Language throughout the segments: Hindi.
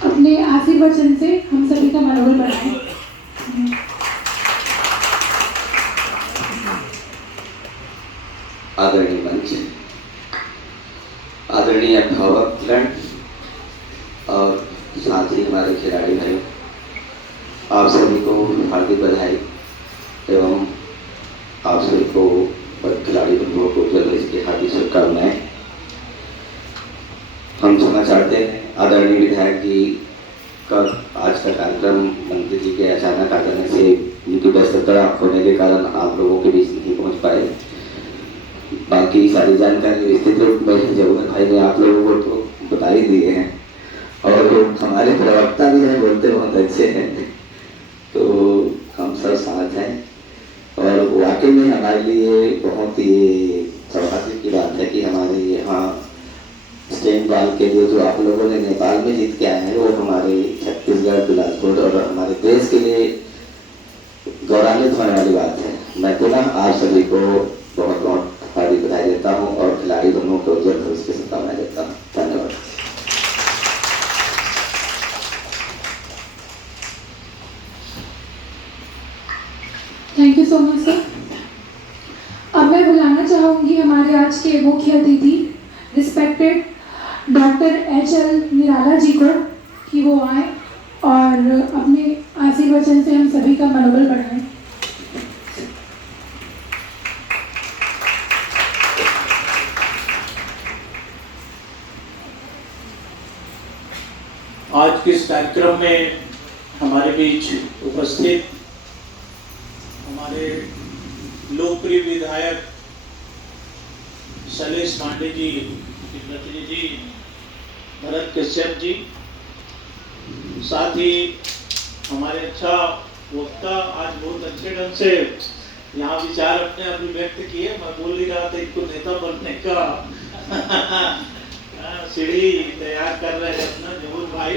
अपने आशीर्वचन से हम सभी का मनोबल बढ़ाएं। आदरणीय मंच, आदरणीय अभिभावकगण और साथ ही हमारे खिलाड़ी भाई, आप सभी को हार्दिक बधाई एवं आप सभी को और खिलाड़ी बंधुओं को जन्मदिन की हार्दिक शुभकामनाएं। हम क्षमा चाहते हैं आदरणीय विधायक जी का आज का कार्यक्रम मंत्री जी के अचानक आ जाने से उनकी व्यस्तता होने के कारण आप लोगों के बीच नहीं पहुंच पाए। बाकी सारी जानकारी विस्तृत रूप में जगूर भाई ने आप लोगों को तो बता ही दिए हैं और हमारे प्रवक्ता भी हैं, बोलते बहुत अच्छे हैं, तो हम सब साथ हैं और वाकई में हमारे लिए बहुत ये सौभाग्य की बात है कि हमारे यहाँ स्टेट बॉल के लिए जो आप लोगों ने नेपाल में जीत के आए हैं वो हमारे छत्तीसगढ़, बिलासपुर और हमारे देश के लिए गौरवान्वित होने वाली बात है। मैं पुनः आप सभी को बहुत बहुत हार्दिक बधाई देता हूँ और खिलाड़ी दोनों को जल्द उसकी शुभकामनाएं देता हूँ। धन्यवाद। Thank you so much sir. अब मैं बुलाना चाहूँगी हमारे आज के मुख्य अतिथि respected doctor HL. Nirala ji को कि वो आए और अपने आशीर्वचन से हम सभी का मनोबल बढ़ाएं। आज के इस कार्यक्रम में हमारे बीच उपस्थित हमारे लोकप्रिय विधायक शैलेश पांडे जी, जी, भरत कश्यप जी, साथ ही हमारे अच्छा वक्ता आज बहुत अच्छे ढंग से यहाँ विचार अपने अभिव्यक्त किए। मैं बोल ही रहा था इनको नेता बनने का सीढ़ी तैयार कर रहे हैं अपना जहूर भाई।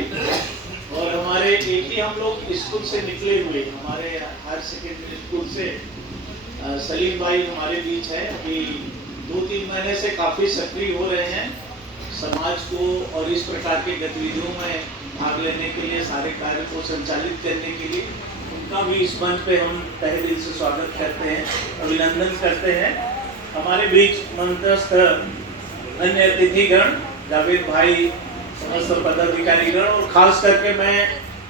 और हमारे एक ही हम लोग स्कूल से निकले हुए, हमारे हायर सेकेंडरी स्कूल से सलीम भाई हमारे बीच है। अभी 2-3 महीने से काफ़ी सक्रिय हो रहे हैं समाज को और इस प्रकार की गतिविधियों में भाग लेने के लिए, सारे कार्य को संचालित करने के लिए। उनका भी इस मंच पे हम तहे दिल से स्वागत करते हैं, अभिनंदन करते हैं। हमारे बीच मंत्रस्थ अन्य अतिथिगण, जावेद भाई, समस्त पदाधिकारीगण और खास करके मैं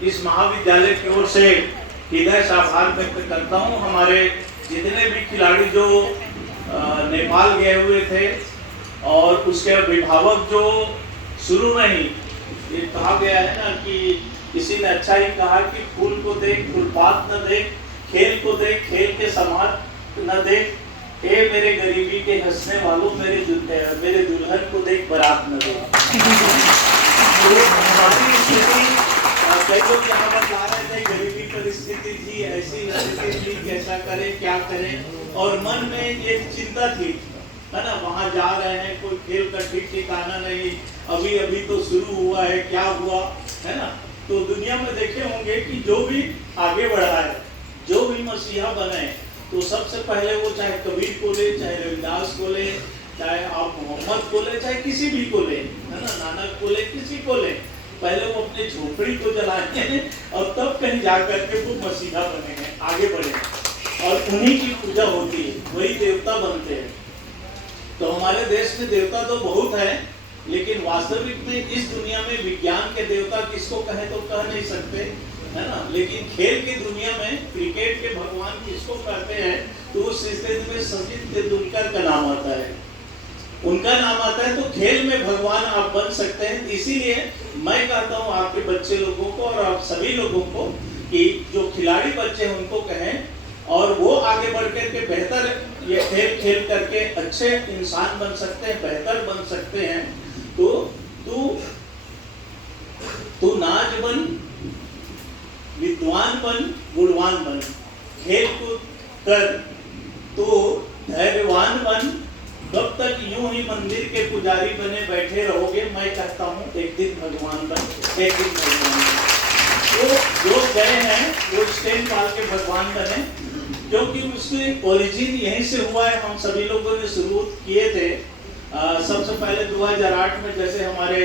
इस महाविद्यालय की ओर से हृदय से आभार व्यक्त करता हूँ। हमारे जितने भी खिलाड़ी जो नेपाल गए हुए थे और उसके अभिभावक जो शुरू में ही ये कहा गया है ना कि किसी ने अच्छा ही कहा कि फूल को देख फूलपात न देख, खेल को देख खेल के समान न देख, ए मेरे गरीबी के हंसने वालों मेरे दुल्हन को देख बारात न देख। कई लोग यहाँ बता रहे थे गरीबी परिस्थिति थी, ऐसी स्थिति थी, कैसा करें क्या करें, और मन में ये चिंता थी है ना। वहाँ जा रहे हैं, कोई खेल का ठीक ठिकाना नहीं, अभी अभी तो शुरू हुआ है, क्या हुआ है ना। तो दुनिया में देखे होंगे कि जो भी आगे बढ़ा है, जो भी मसीहा बने, तो सबसे पहले वो चाहे कबीर को ले, चाहे रविदास को ले, चाहे आप मोहम्मद को ले, चाहे किसी भी को ले, है ना, नानक को ले, किसी को ले, पहले वो अपनी झोपड़ी को जलाते हैं और तब कहीं जा करके वो मसीहा बनेंगे, आगे बढ़ेंगे और उन्हीं की पूजा होती है, वही देवता बनते हैं। तो हमारे देश में देवता तो बहुत है, लेकिन वास्तविक में इस दुनिया में विज्ञान के देवता किसको कहे तो कह नहीं सकते, है ना। लेकिन खेल की दुनिया में क्रिकेट के भगवान किसको कहते हैं तो उस स्थिति में सचिन तेंदुलकर का नाम आता है, उनका नाम आता है। तो खेल में भगवान आप बन सकते हैं। इसीलिए मैं कहता हूँ आपके बच्चे लोगों को और आप सभी लोगों को कि जो खिलाड़ी बच्चे हैं उनको कहें और वो आगे बढ़ करके बेहतर ये खेल खेल करके अच्छे इंसान बन सकते हैं, बेहतर बन सकते हैं। तो तू नाच बन, विद्वान बन, गुणवान बन, खेल कूद कर, तो धैर्यवान बन, कब तक यूं ही मंदिर के पुजारी बने बैठे रहोगे। मैं कहता हूँ एक दिन भगवान बन, एक दिन भगवान बन। तो जो गए हैं वो स्टेन पाल के भगवान बने, क्योंकि उसके ओरिजिन यहीं से हुआ है। हम सभी लोगों ने शुरू किए थे सबसे पहले 2008 में, जैसे हमारे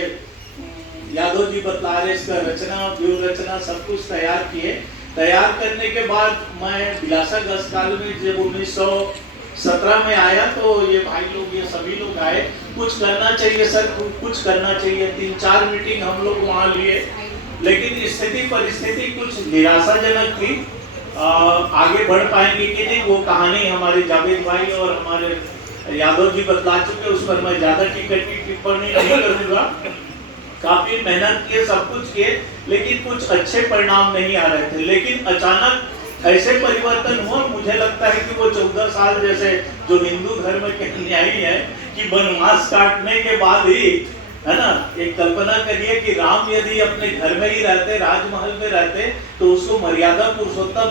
यादव जी बतला रहे, इसका रचना, व्यूह रचना सब कुछ तैयार किए। तैयार करने के बाद मैं बिलासक अस्पताल में जब 1917 में आया तो ये भाई लोग, ये सभी लोग आए, कुछ करना चाहिए सर, कुछ करना चाहिए। 3-4 मीटिंग हम लोग वहाँ लिए, लेकिन स्थिति परिस्थिति कुछ निराशाजनक थी। आगे बढ़ पाएंगे कि नहीं वो कहानी हमारे जावेद भाई और हमारे यादव जी बतला चुके, उस पर मैं ज्यादा टिप्पणी नहीं करूंगा। काफी मेहनत किए, सब कुछ किए, लेकिन कुछ अच्छे परिणाम नहीं आ रहे थे। लेकिन अचानक ऐसे परिवर्तन हुआ, मुझे लगता है कि वो 14 साल जैसे जो हिंदू धर्म के न्यायी है कि वनवास काटने के बाद ही, है ना, एक कल्पना करिए कि राम यदि अपने घर में ही रहते, राजमहल में रहते, तो उसको मर्यादा पुरुषोत्तम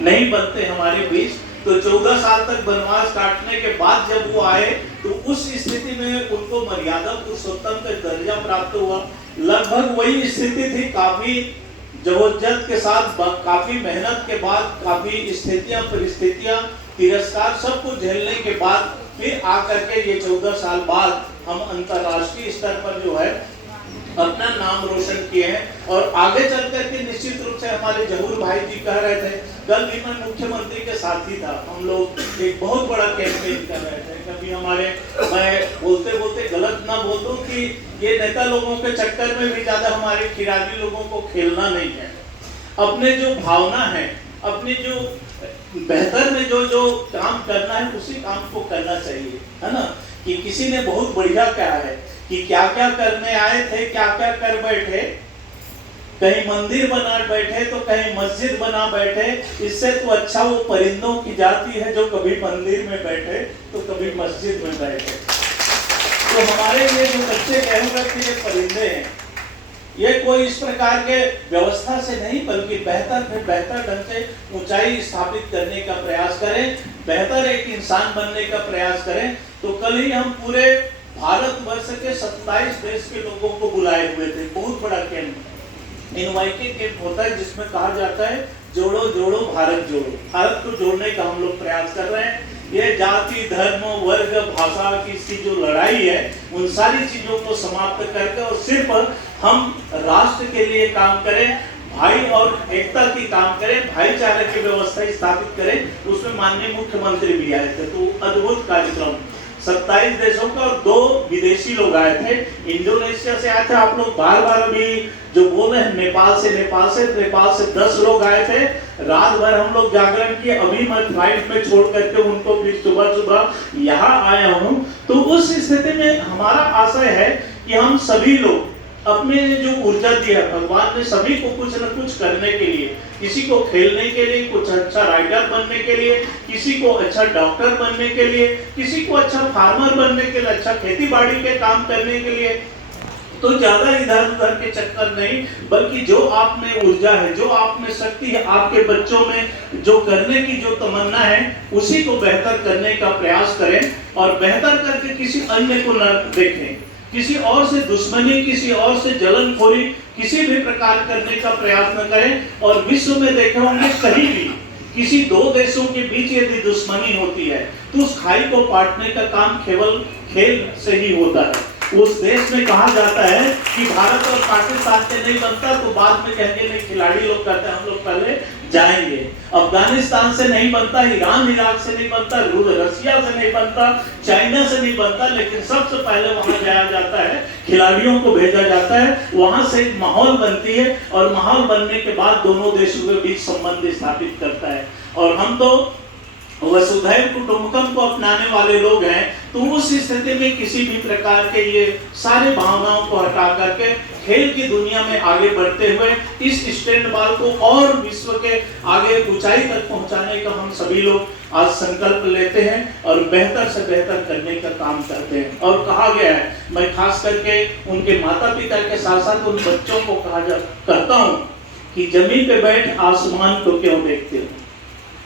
नहीं बनते हमारे बीच। तो 14 साल तक वनवास काटने के बाद जब वो आए तो उस स्थिति में उनको मर्यादा पुरुषोत्तम का दर्जा प्राप्त हुआ। लगभग वही स्थिति थी, काफी जबरदस्त के साथ, काफी मेहनत के बाद, काफी स्थितियां परिस्थितियां, तिरस्कार सब कुछ झेलने के बाद फिर आकर के ये 14 साल बाद हम अंतरराष्ट्रीय स्तर पर जो है अपना नाम रोशन किए हैं। और आगे चल करके निश्चित रूप से हमारे जहूर भाई जी कह रहे थे, कल भी मैं मुख्यमंत्री के साथ ही था, हम लोग एक बहुत बड़ा कैंपेन कर रहे थे। कभी हमारे, मैं बोलते बोलते गलत ना बोल दूं कि ये नेता लोगों के चक्कर में भी ज्यादा हमारे खिलाड़ी लोगों को खेलना नहीं है। अपने जो भावना है, अपनी जो बेहतर में जो काम करना है उसी काम को करना चाहिए, है ना। कि किसी ने बहुत बढ़िया कहा है कि क्या क्या करने आए थे, क्या क्या कर बैठे, कहीं मंदिर बना बैठे तो कहीं मस्जिद बना बैठे, इससे तो अच्छा वो परिंदों की जाति है जो कभी मंदिर में बैठे तो कभी मस्जिद में बैठे। तो हमारे लिए जो बच्चे कहूँगा कि ये परिंदे हैं, ये कोई इस प्रकार के व्यवस्था से नहीं बल्कि बेहतर ढंग से ऊंचाई स्थापित करने का प्रयास करें, बेहतर एक इंसान बनने का प्रयास करें। तो कल ही हम पूरे भारतवर्ष के 27 देश के लोगों को बुलाए हुए थे, बहुत बड़ा कैंप, इनवाइटेड कैंप होता है जिसमें कहा जाता है जोड़ो जोड़ो भारत जोड़ो। भारत को जोड़ने का हम लोग प्रयास कर रहे हैं। ये जाति, धर्म, वर्ग, भाषा की इसकी जो लड़ाई है उन सारी चीजों को समाप्त करके और सिर्फ हम राष्ट्र के लिए काम करें, भाई और एकता की काम करें, भाईचारे की व्यवस्था स्थापित करें। उसमें माननीय मुख्यमंत्री भी आए थे, तो अद्भुत कार्यक्रम। 27 देशों का और 2 विदेशी लोग आए थे, इंडोनेशिया से आए थे। आप लोग बार अभी जो बोल रहे हैं नेपाल से 10 लोग आए थे। रात भर हम लोग जागरण किए, अभी मैं फ्लाइट में छोड़ करके उनको फिर सुबह यहाँ आया हूँ। तो उस स्थिति में हमारा आशय है कि हम सभी लोग अपने जो ऊर्जा दी है भगवान ने सभी को कुछ न कुछ करने के लिए, किसी को खेलने के लिए, कुछ अच्छा राइटर बनने के लिए, किसी को अच्छा डॉक्टर बनने के लिए, किसी को अच्छा फार्मर बनने के लिए, अच्छा खेती बाड़ी के काम करने के लिए, तो ज्यादा इधर उधर के चक्कर नहीं, बल्कि जो आप में ऊर्जा है, जो आप में शक्ति है, आपके बच्चों में जो करने की जो तमन्ना है, उसी को बेहतर करने का प्रयास करें और बेहतर करके किसी अन्य को न देखें, किसी और से दुश्मनी, किसी और से जलनखोरी, किसी भी प्रकार करने का प्रयास न करें। और विश्व में देखे होंगे कहीं भी किसी 2 देशों के बीच यदि दुश्मनी होती है तो उस खाई को पाटने का काम केवल खेल से ही होता है। उस देश में कहा जाता है कि भारत और पाकिस्तान से नहीं बनता, तो बाद में कहेंगे नहीं खिलाड़ी लोग कहते हैं हम लोग पहले जाएंगे। अफगानिस्तान से नहीं बनता, ईरान इराक से नहीं बनता, रसिया से नहीं बनता, चाइना से नहीं बनता, लेकिन सबसे पहले वहां जाया जाता है, खिलाड़ियों को भेजा जाता है, वहां से एक माहौल बनती है और माहौल बनने के बाद दोनों देशों के बीच संबंध स्थापित करता है। और हम तो वसुधैव कुटुंबकम को अपनाने वाले लोग हैं, तो उस स्थिति में किसी भी प्रकार के ये सारे भावनाओं को हटा करके खेल की दुनिया में आगे बढ़ते हुए इस स्टैंड बॉल को और विश्व के आगे ऊंचाई तक पहुंचाने का हम सभी लोग आज संकल्प लेते हैं और बेहतर से बेहतर करने का काम करते हैं। और कहा गया है, मैं खास करके उनके माता पिता के साथ साथ उन बच्चों को कहता हूँ कि जमीन पे बैठ आसमान को क्यों देखते हो,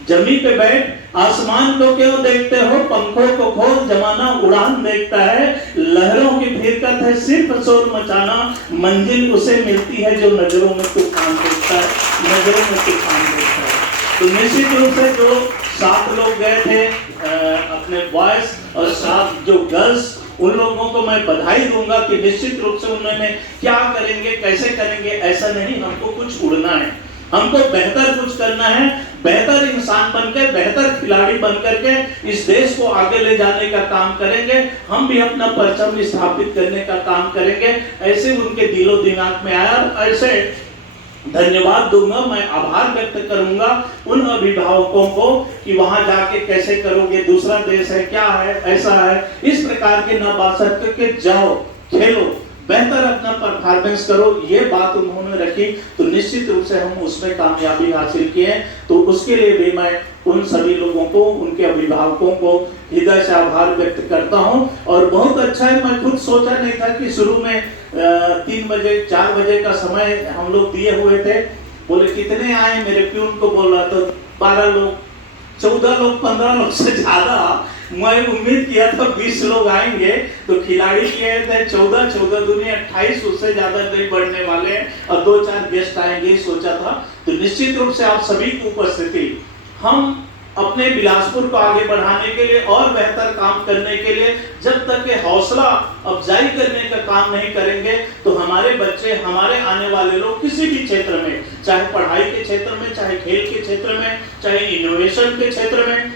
जमीन पे बैठ आसमान को क्यों देखते हो, पंखों को खोल जमाना उड़ान देखता है, लहरों की फिरकत है सिर्फ शोर मचाना, मंजिल उसे मिलती है जो नजरों में तूफान देखता है, नजरों में तूफान देखता है। तो निश्चित रूप से जो 7 लोग गए थे अपने बॉयज और 7 जो गर्ल्स, उन लोगों को मैं बधाई दूंगा कि निश्चित रूप से उन्होंने क्या करेंगे, कैसे करेंगे, ऐसा नहीं, हमको कुछ उड़ना है, हमको बेहतर कुछ करना है, बेहतर इंसान बनकर, बेहतर खिलाड़ी बनकर के इस देश को आगे ले जाने का काम करेंगे। हम भी अपना परचम स्थापित करने का काम करेंगे। ऐसे उनके दिलो दिमाग में आया, ऐसे धन्यवाद दूंगा, मैं आभार व्यक्त करूंगा उन अभिभावकों को कि वहां जाके कैसे करोगे, दूसरा देश है, क्या है, ऐसा है, इस प्रकार के न बात करके जाओ, खेलो, बेहतर अपना परफॉर्मेंस करो, ये बात उन्होंने रखी, तो निश्चित रूप से हम उसमें कामयाबी हासिल किए। तो उसके लिए भी मैं उन सभी लोगों को, उनके अभिभावकों को हृदय से आभार व्यक्त करता हूं। और बहुत अच्छा है, मैं खुद सोचा नहीं था कि शुरू में 3 बजे 4 बजे का समय हम लोग दिए हुए थे, बोले कितने आए, मेरे प्यून को बोल रहा तो 12 लोग, 14 लोग, 15 लोग से ज्यादा मैं उम्मीद किया था 20 लोग आएंगे, तो खिलाड़ी किए थे 14 दुनिया 28, उससे ज्यादा नहीं बढ़ने वाले हैं, और 2-4 गेस्ट आएंगे सोचा था। तो निश्चित रूप से आप सभी की उपस्थिति, हम अपने बिलासपुर को आगे बढ़ाने के लिए और बेहतर काम करने के लिए जब तक के हौसला अफजाई करने का काम नहीं करेंगे, तो हमारे बच्चे, हमारे आने वाले लोग किसी भी क्षेत्र में, चाहे पढ़ाई के क्षेत्र में, चाहे खेल के क्षेत्र में, चाहे इनोवेशन के क्षेत्र में,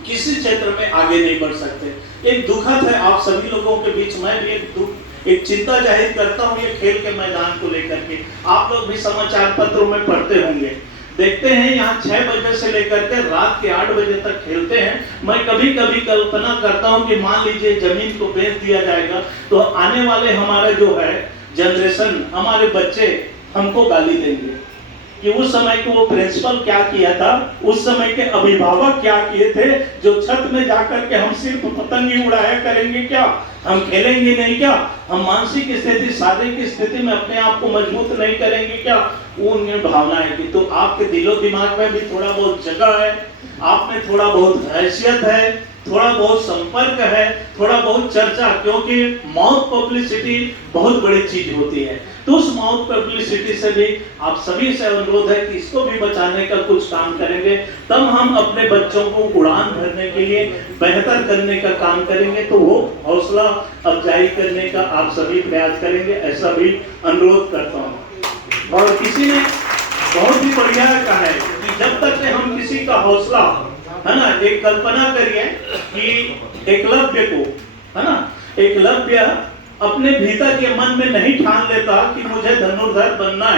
किसी क्षेत्र में आगे नहीं बढ़ सकते। एक दुखद है आप सभी लोगों के बीच, मैं भी एक चिंता जाहिर करता हूँ ये खेल के मैदान को लेकर के। आप लोग भी समाचार पत्रों में पढ़ते होंगे, देखते हैं यहाँ 6 बजे से लेकर के रात के 8 बजे तक खेलते हैं। मैं कभी कभी कल्पना करता हूँ कि मान लीजिए जमीन को बेच दिया जाएगा, तो आने वाले हमारा जो है जनरेशन, हमारे बच्चे हमको गाली देंगे कि उस समय को वो प्रिंसिपल क्या किया था, उस समय के अभिभावक क्या किए थे, जो छत में जाकर के हम सिर्फ पतंग ही उड़ाया करेंगे क्या, हम खेलेंगे नहीं क्या, हम मानसिक स्थिति, शारीरिक स्थिति में अपने आप को मजबूत नहीं करेंगे क्या, वो उनकी भावना है कि तो आपके दिलो दिमाग में भी थोड़ा बहुत जगह है, आप में थोड़ा बहुत हैसियत है, थोड़ा बहुत संपर्क है, थोड़ा बहुत चर्चा, क्योंकि माउथ पब्लिसिटी बहुत बड़ी चीज होती है। तो उस माउथ पब्लिसिटी से भी आप सभी से अनुरोध है कि इसको भी बचाने का कुछ काम करेंगे, तब हम अपने बच्चों को उड़ान भरने के लिए बेहतर करने का काम करेंगे, तो वो हौसला अफजाई करने का आप सभी प्रयास करेंगे, ऐसा भी अनुरोध करता हूँ। और किसी ने बहुत ही बढ़िया कहा है कि जब तक हम किसी का हौसला, है ना, एक कल्पना करिए कि एकलव्य को, है ना, एकलव्य अपने भीतर के मन में नहीं ठान लेता कि मुझे धनुर्धर बनना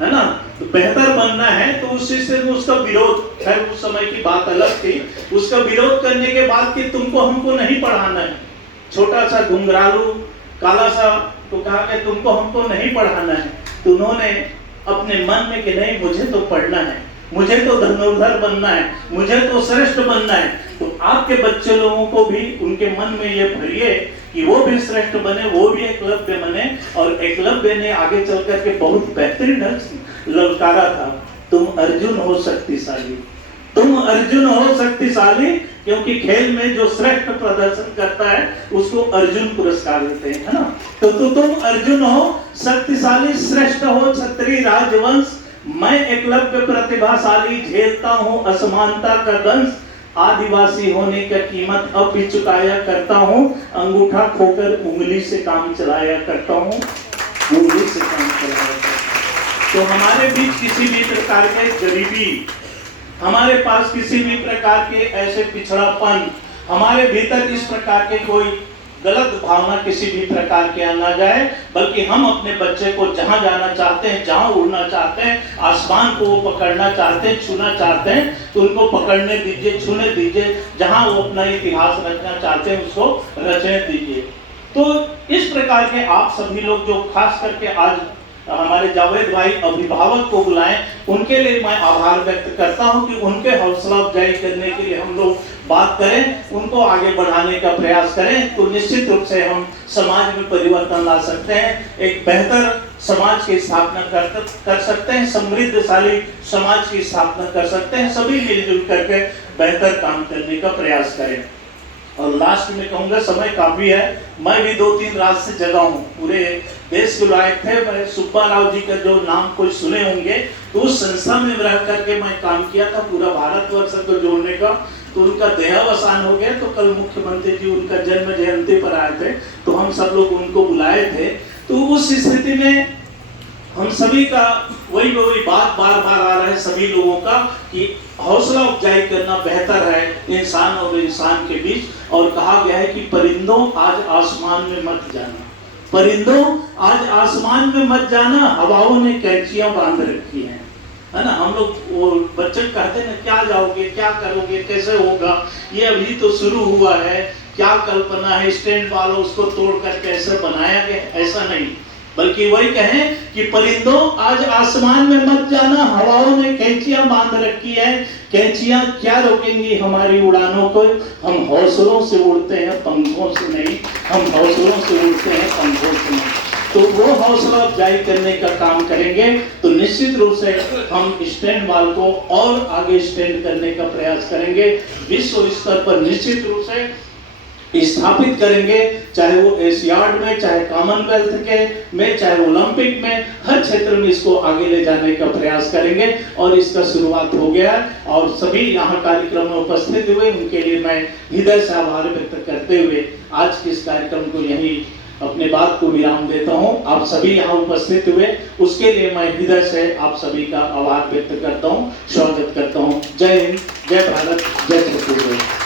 है ना, तो बेहतर बनना है, तो उस चीज से उसका विरोध, खैर उस समय की बात अलग थी, उसका विरोध करने के बाद कि तुमको हमको नहीं पढ़ाना है, छोटा सा घुंघरालू काला सा तो कहा कि तुमको हमको नहीं पढ़ाना है, तो उन्होंने अपने मन में कि नहीं मुझे तो पढ़ना है, मुझे तो धनुर्धर बनना है, मुझे तो श्रेष्ठ बनना है। तो आपके बच्चे लोगों को भी उनके मन में ये भरिए कि वो भी श्रेष्ठ बने, वो भी एकलव्य बने। और एकलव्य ने आगे चल करके बहुत बेहतरीन ढंग से ललकारा था, तुम अर्जुन हो शक्तिशाली, तुम अर्जुन हो शक्तिशाली, क्योंकि खेल में जो श्रेष्ठ प्रदर्शन करता है उसको अर्जुन पुरस्कार देते हैं, है ना। तो तुम अर्जुन हो शक्तिशाली, श्रेष्ठ हो क्षत्रिय राजवंश, मैं एकलव्य प्रतिभाशाली, झेलता हूँ असमानता का दंश, आदिवासी होने का कीमत अब भी चुकाया करता हूँ, अंगूठा खोकर उंगली से काम चलाया करता हूँ, उंगली से काम चलाया करता हूँ। तो हमारे बीच किसी भी प्रकार के गरीबी, हमारे पास किसी भी प्रकार के ऐसे पिछड़ापन, हमारे भीतर इस प्रकार के कोई गलत भावना किसी भी प्रकार के आ ना जाए, बल्कि हम अपने बच्चे को जहां जाना चाहते हैं, जहां उड़ना चाहते हैं, आसमान को वो पकड़ना चाहते हैं, छूना चाहते हैं, तो उनको पकड़ने दीजिए, छूने दीजिए, जहां वो अपना इतिहास रचना चाहते हैं उसको रचने दीजिए। तो इस प्रकार के आप सभी लोग जो खास करके आज हमारे जावेद भाई अभिभावक को बुलाएं, उनके लिए मैं आभार व्यक्त करता हूं कि उनके हौसला अफजाई करने के लिए हम लोग बात करें, उनको आगे बढ़ाने का प्रयास करें, तो निश्चित रूप से हम समाज में परिवर्तन ला सकते हैं, एक बेहतर समाज की स्थापना कर सकते हैं, समृद्धशाली समाज की स्थापना कर सकते हैं, सभी मिलजुल करके बेहतर काम करने का प्रयास करें। और लास्ट में कहूंगा, समय काफी है, मैं भी 2-3 रात से जगा हूँ, पूरे देश के लायक थे। मैं सुब्बा राव जी का जो नाम कोई सुने होंगे, तो उस संस्था में रह करके मैं काम किया था, पूरा भारतवर्ष को जोड़ने का। तो उनका देहावसान हो गया। तो कल मुख्यमंत्री जी उनका जन्म जयंती पर आए थे, तो हम सब लोग उनको बुलाए थे। तो उस स्थिति में हम सभी का वही बात बार बार आ रहा है सभी लोगों का कि हौसला अफजाई करना बेहतर है इंसान और इंसान के बीच। और कहा गया है कि परिंदों आज आसमान में मत जाना, परिंदों आज आसमान में मत जाना, हवाओं ने कैंचियां बांध रखी हैं, है ना। हम लोग वो बच्चे कहते हैं ना, क्या जाओगे, क्या करोगे, कैसे होगा, ये अभी तो शुरू हुआ है, क्या कल्पना है, स्टैंड वालों उसको तोड़कर कैसे बनाया गया, ऐसा नहीं। बल्कि वही कहें कि परिंदों आज आसमान में मत जाना, हवाओं ने कैंचियां बांध रखी है, कैंचियां क्या रोकेंगी हमारी उड़ानों को। हम हौसलों से उड़ते हैं, पंखों से नहीं, हम हौसलों से उड़ते हैं, पंखों से नहीं। तो वो हौसला अफजाई करने का काम करेंगे तो निश्चित रूप से हम स्टैंड वाल को और आगे स्टैंड करने का प्रयास करेंगे, विश्व स्तर पर निश्चित रूप से स्थापित करेंगे, चाहे वो एशियाड में, चाहे कॉमनवेल्थ के में, चाहे ओलंपिक में, हर क्षेत्र में इसको आगे ले जाने का प्रयास करेंगे। और इसका शुरुआत हो गया और सभी यहाँ कार्यक्रम में उपस्थित हुए उनके लिए मैं हृदय से आभार व्यक्त करते हुए आज के इस कार्यक्रम को यहीं अपने बात को विराम देता हूँ। आप सभी यहाँ उपस्थित हुए उसके लिए मैं हृदय से आप सभी का आभार व्यक्त करता हूँ, स्वागत करता हूँ। जय हिंद, जय भारत, जय छत्तीसगढ़।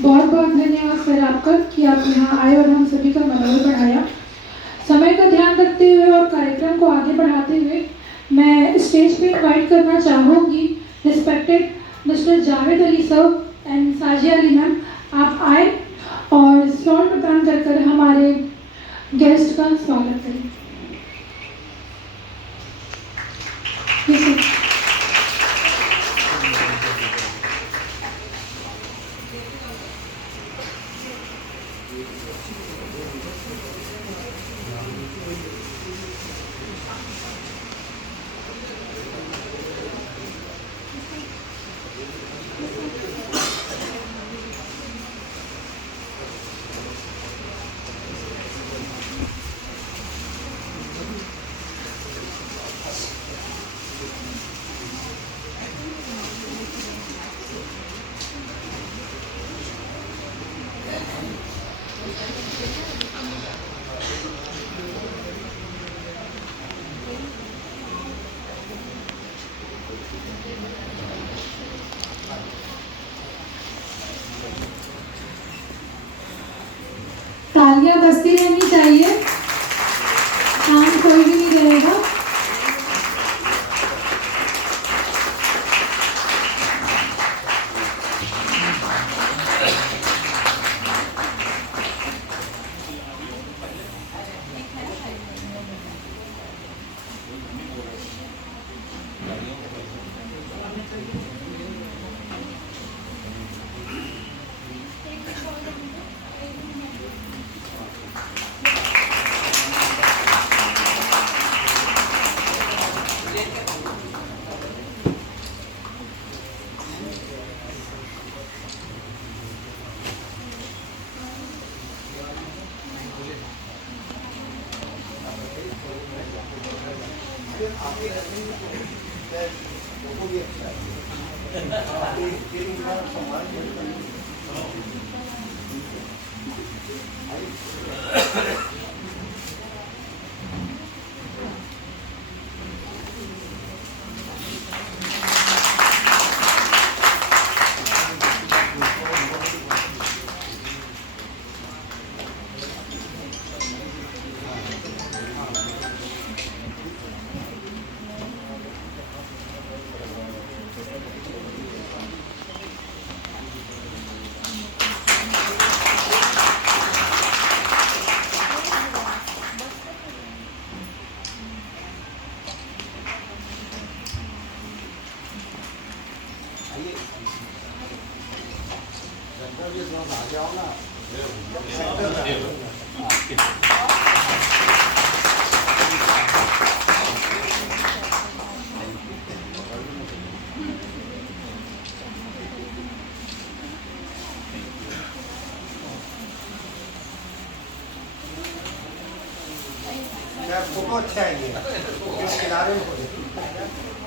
बहुत बहुत धन्यवाद सर आपका कि आप यहाँ आए और हम सभी का मनोबल बढ़ाया। समय का ध्यान रखते हुए और कार्यक्रम को आगे बढ़ाते हुए मैं स्टेज पे इनवाइट करना चाहूँगी respected mister Javed Ali sir and Sajiya Ali ma'am, आप आए और स्टॉल प्रदान कर हमारे गेस्ट का स्वागत करें। Yes, sir. तालियां बजती रहनी चाहिए, काम कोई भी नहीं रहेगा। फोटो अच्छा है ये किनारे में